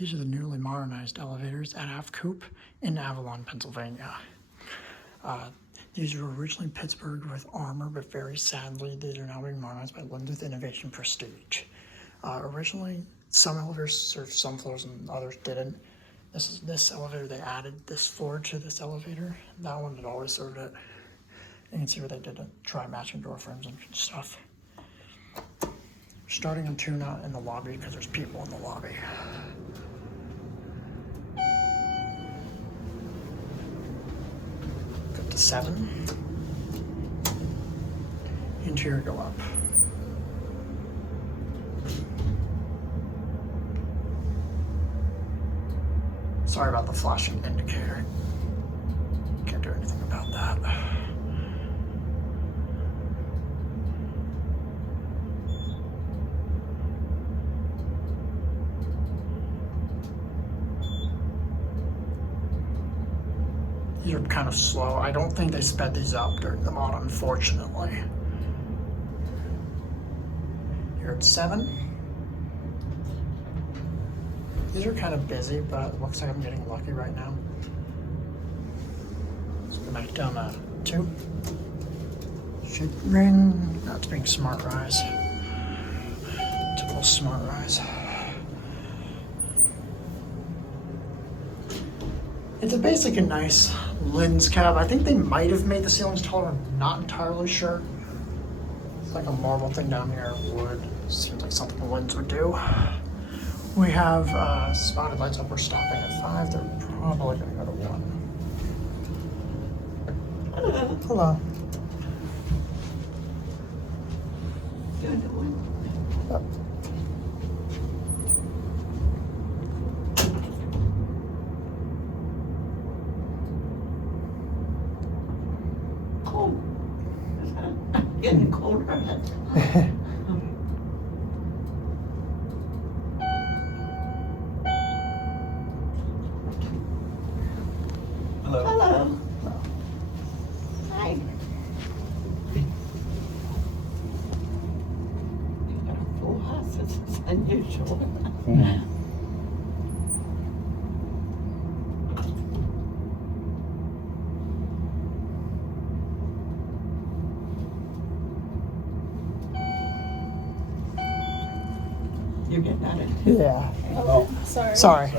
These are the newly modernized elevators at AVCOOP in Avalon, Pennsylvania. These were originally Pittsburgh-Armor, but very sadly, these are now being modernized by Innovation Prestige. Originally, some elevators served some floors and others didn't. This elevator, they added this floor to this elevator. That one had always served it. You can see where they did a tri-matching door frames and stuff. Starting on 2 now in the lobby because there's people in the lobby. Go to 7. Interior go up. Sorry about the flashing indicator. Can't do anything about that. These are kind of slow. I don't think they sped these up during the mod, unfortunately. Here at 7. These are kind of busy, but it looks like I'm getting lucky right now. Let's go back down to 2. Should ring. That's being Smartrise. Typical Smartrise. It's basically a nice lens cab. I think they might have made the ceilings taller. I'm not entirely sure. It's like a marble thing down here. Wood. Seems like something the lens would do. We have spotted lights up. We're stopping at 5. They're probably going to go to 1. Hello. Oh. Cold. Getting colder. Hello. Hello. Hi. You got a full house. This is unusual. You're getting out of here. Yeah. Oh, sorry. Sorry.